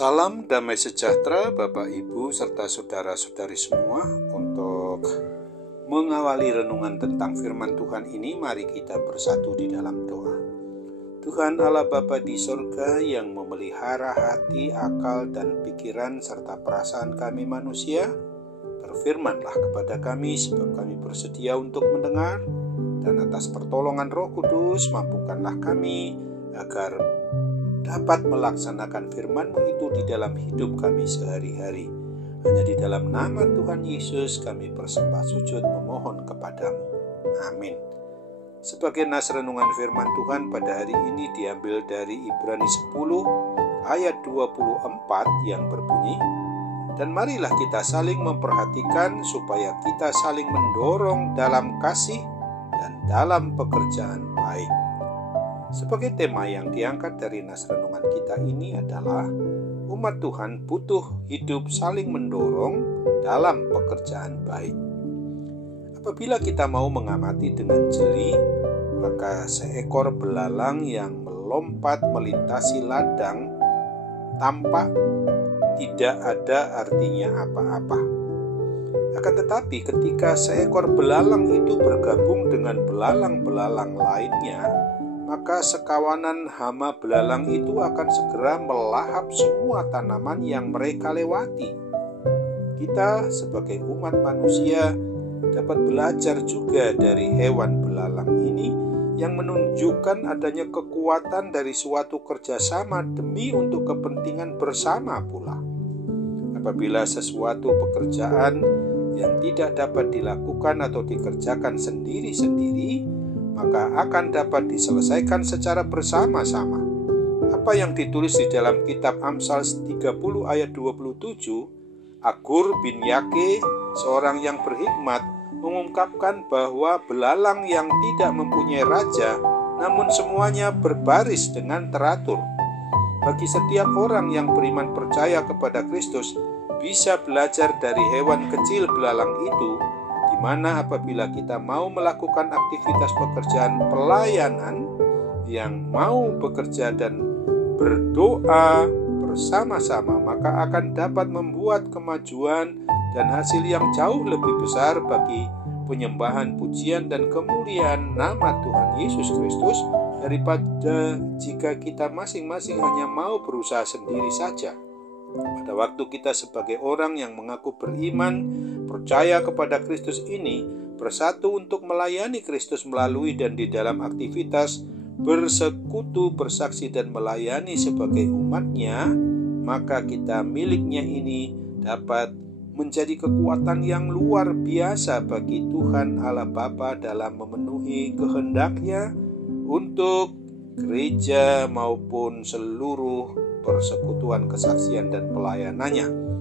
Salam damai sejahtera Bapak Ibu serta saudara-saudari semua. Untuk mengawali renungan tentang firman Tuhan ini, mari kita bersatu di dalam doa. Tuhan Allah Bapa di sorga yang memelihara hati, akal, dan pikiran serta perasaan kami manusia, berfirmanlah kepada kami sebab kami bersedia untuk mendengar, dan atas pertolongan Roh Kudus mampukanlah kami agar dapat melaksanakan firman-Mu itu di dalam hidup kami sehari-hari. Hanya di dalam nama Tuhan Yesus kami bersembah sujud memohon kepadamu. Amin. Sebagai nas renungan firman Tuhan pada hari ini diambil dari Ibrani 10 ayat 24 yang berbunyi, dan marilah kita saling memperhatikan supaya kita saling mendorong dalam kasih dan dalam pekerjaan baik. Sebagai tema yang diangkat dari nas renungan kita ini adalah umat Tuhan butuh hidup saling mendorong dalam pekerjaan baik. Apabila kita mau mengamati dengan jeli, maka seekor belalang yang melompat melintasi ladang tampak tidak ada artinya apa-apa. Akan tetapi ketika seekor belalang itu bergabung dengan belalang-belalang lainnya, maka sekawanan hama belalang itu akan segera melahap semua tanaman yang mereka lewati. Kita sebagai umat manusia dapat belajar juga dari hewan belalang ini yang menunjukkan adanya kekuatan dari suatu kerjasama demi untuk kepentingan bersama pula. Apabila sesuatu pekerjaan yang tidak dapat dilakukan atau dikerjakan sendiri-sendiri, maka akan dapat diselesaikan secara bersama-sama. Apa yang ditulis di dalam kitab Amsal 30 ayat 27, Agur bin Yake, seorang yang berhikmat, mengungkapkan bahwa belalang yang tidak mempunyai raja, namun semuanya berbaris dengan teratur. Bagi setiap orang yang beriman percaya kepada Kristus, bisa belajar dari hewan kecil belalang itu, di mana apabila kita mau melakukan aktivitas pekerjaan pelayanan yang mau bekerja dan berdoa bersama-sama, maka akan dapat membuat kemajuan dan hasil yang jauh lebih besar bagi penyembahan, pujian, dan kemuliaan nama Tuhan Yesus Kristus daripada jika kita masing-masing hanya mau berusaha sendiri saja. Pada waktu kita sebagai orang yang mengaku beriman, percaya kepada Kristus ini, bersatu untuk melayani Kristus melalui dan di dalam aktivitas bersekutu, bersaksi, dan melayani sebagai umatnya, maka kita miliknya ini dapat menjadi kekuatan yang luar biasa bagi Tuhan Allah Bapa dalam memenuhi kehendak-Nya untuk gereja maupun seluruh persekutuan, kesaksian, dan pelayanannya.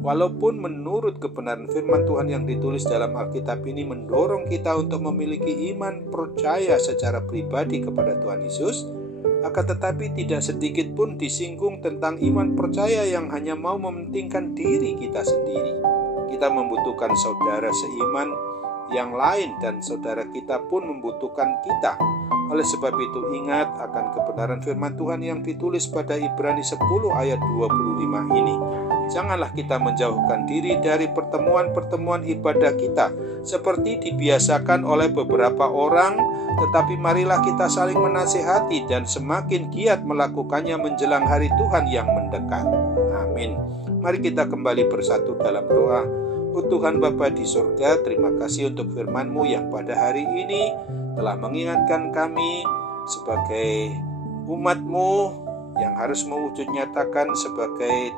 Walaupun menurut kebenaran firman Tuhan yang ditulis dalam Alkitab ini mendorong kita untuk memiliki iman percaya secara pribadi kepada Tuhan Yesus, akan tetapi tidak sedikit pun disinggung tentang iman percaya yang hanya mau mementingkan diri kita sendiri. Kita membutuhkan saudara seiman yang lain dan saudara kita pun membutuhkan kita. Oleh sebab itu ingat akan kebenaran firman Tuhan yang ditulis pada Ibrani 10 ayat 25 ini. Janganlah kita menjauhkan diri dari pertemuan-pertemuan ibadah kita seperti dibiasakan oleh beberapa orang, tetapi marilah kita saling menasihati dan semakin giat melakukannya menjelang hari Tuhan yang mendekat. Amin. Mari kita kembali bersatu dalam doa. Oh Tuhan Bapa di surga, terima kasih untuk firman-Mu yang pada hari ini telah mengingatkan kami sebagai umat-Mu yang harus mewujud nyatakan sebagai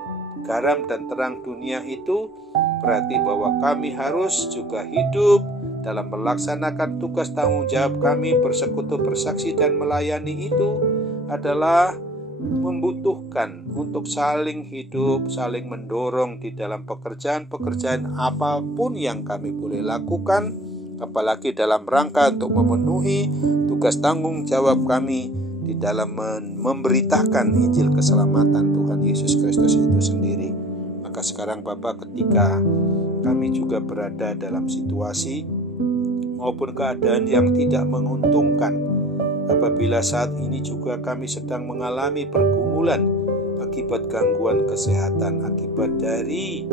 garam dan terang dunia itu, berarti bahwa kami harus juga hidup dalam melaksanakan tugas tanggung jawab kami bersekutu, bersaksi, dan melayani itu adalah membutuhkan untuk saling hidup, saling mendorong di dalam pekerjaan-pekerjaan apapun yang kami boleh lakukan, apalagi dalam rangka untuk memenuhi tugas tanggung jawab kami di dalam memberitakan Injil keselamatan Tuhan Yesus Kristus itu sendiri. Maka sekarang Bapak, ketika kami juga berada dalam situasi maupun keadaan yang tidak menguntungkan, apabila saat ini juga kami sedang mengalami pergumulan, akibat gangguan kesehatan, akibat dari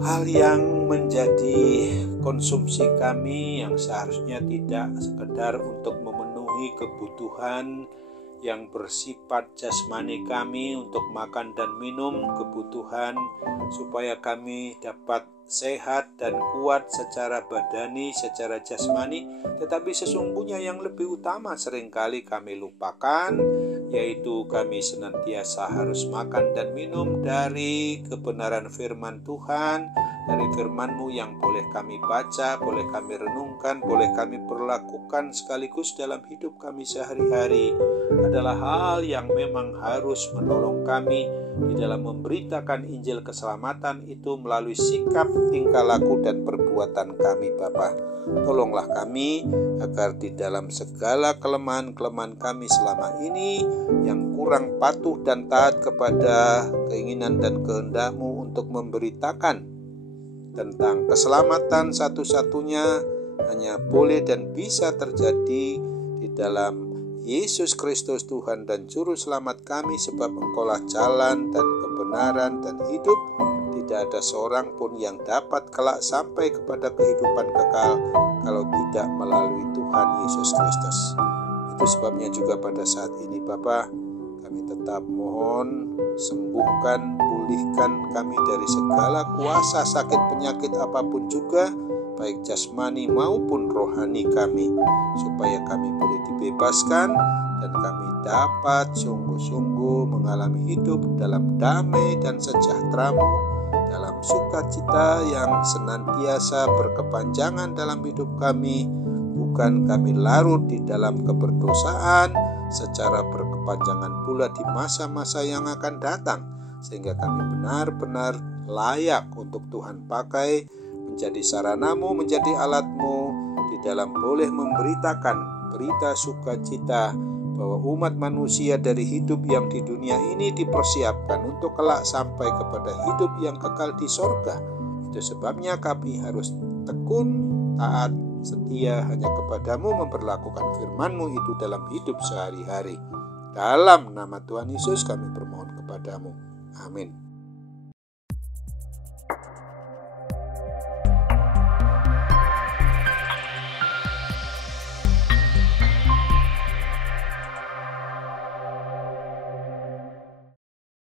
hal yang menjadi konsumsi kami yang seharusnya tidak sekedar untuk memenuhi kebutuhan yang bersifat jasmani kami untuk makan dan minum, kebutuhan supaya kami dapat sehat dan kuat secara badani, secara jasmani, tetapi sesungguhnya yang lebih utama seringkali kami lupakan, yaitu kami senantiasa harus makan dan minum dari kebenaran firman Tuhan, dari firman-Mu yang boleh kami baca, boleh kami renungkan, boleh kami perlakukan sekaligus dalam hidup kami sehari-hari, adalah hal yang memang harus menolong kami di dalam memberitakan Injil keselamatan itu melalui sikap, tingkah laku, dan perbuatan kami, Bapa. Tolonglah kami agar di dalam segala kelemahan-kelemahan kami selama ini yang kurang patuh dan taat kepada keinginan dan kehendak-Mu untuk memberitakan tentang keselamatan satu-satunya hanya boleh dan bisa terjadi di dalam Yesus Kristus Tuhan dan Juru Selamat kami, sebab Engkaulah jalan dan kebenaran dan hidup. Tidak ada seorang pun yang dapat kelak sampai kepada kehidupan kekal kalau tidak melalui Tuhan Yesus Kristus. Itu sebabnya juga pada saat ini Bapa, kami tetap mohon sembuhkan, pulihkan kami dari segala kuasa sakit penyakit apapun juga, baik jasmani maupun rohani kami, supaya kami boleh dibebaskan dan kami dapat sungguh-sungguh mengalami hidup dalam damai dan sejahtera-Mu, dalam sukacita yang senantiasa berkepanjangan dalam hidup kami, bukan kami larut di dalam keberdosaan secara berkepanjangan pula di masa-masa yang akan datang, sehingga kami benar-benar layak untuk Tuhan pakai menjadi sarana-Mu, menjadi alat-Mu di dalam boleh memberitakan berita sukacita bahwa umat manusia dari hidup yang di dunia ini dipersiapkan untuk kelak sampai kepada hidup yang kekal di sorga. Itu sebabnya kami harus tekun, taat, setia hanya kepadamu, memperlakukan firman-Mu itu dalam hidup sehari-hari. Dalam nama Tuhan Yesus kami bermohon kepadamu. Amin.